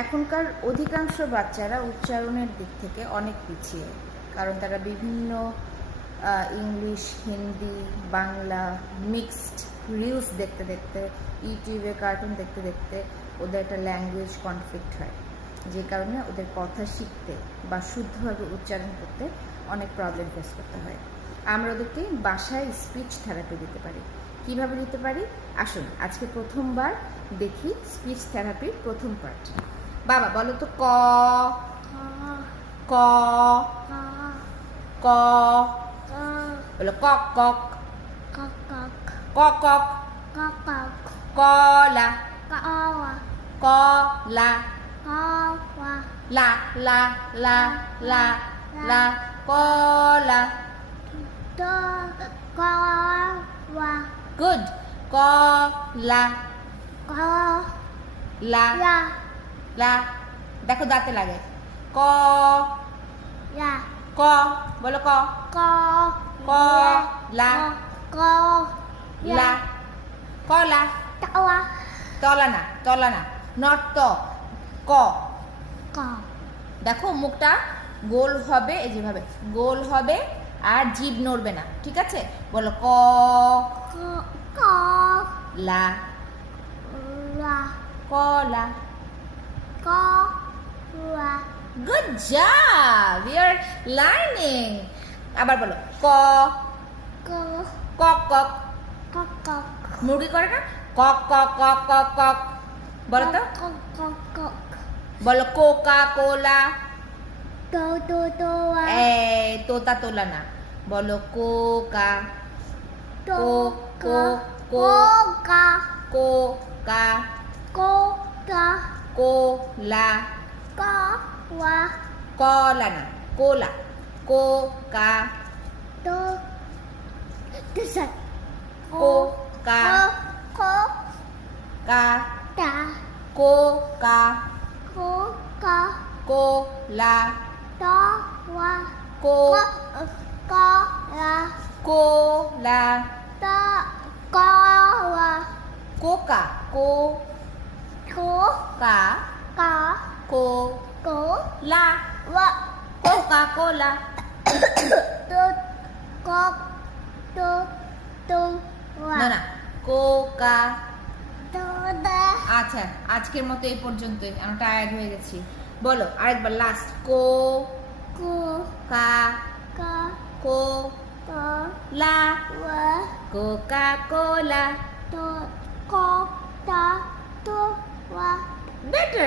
এখনকার অধিকাংশ বাচ্চারা উচ্চারণের দিক থেকে অনেক পিছিয়ে, কারণ তারা বিভিন্ন English, Hindi, Bangla mixed reels দেখতে দেখতে, ইউটিউবে কার্টুন দেখতে দেখতে ওদের একটা ল্যাঙ্গুয়েজ কনফ্লিক্ট হয়, যে কারণে ওদের কথা শিখতে বা শুদ্ধভাবে উচ্চারণ করতে অনেক প্রবলেম ফেস করতে হয়। আমরা ওদেরকে বাসায় স্পিচ থেরাপি দিতে পারি। কিভাবে দিতে পারি? আসুন আজকে প্রথমবার দেখি স্পিচ থেরাপির প্রথম পার্ট। বাবা বলো তো ক ক ক, বলো কক কক, কক কক, কলা কলা, লা লা লা লা লা, কলা। গুড। কলা লা লা, দেখো দাঁতে লাগে। ক ক, বলো ক ক লা লা, কলা। তলা না, তলা না, নট ত, ক। দেখো মুখটা গোল হবে, এই যেভাবে গোল হবে আর জিভ নড়বে না, ঠিক আছে? বলো ক লা, কলা। Good job, you are learning. আবার বলো ক কক কক, মুরগি করে না, কক কক কক কক কক, বলো তো। বলো কোকা কোলা। তোতা তোলা না, বলো কোকা কো কো কো, কোকা কোলা, কলা না, কোলা, কোকা কোকা কা, কোকা কোলা, কো কোলা, কোকা কো কা কো লা, কোকা কোলা। না না, কোকা। আচ্ছা আজকের মতো এই পর্যন্তই, আমি টায়ার্ড হয়ে গেছি। বলো আরেকবার লাস্ট, কো কা কো লা, কোকা কোলা। বেটার।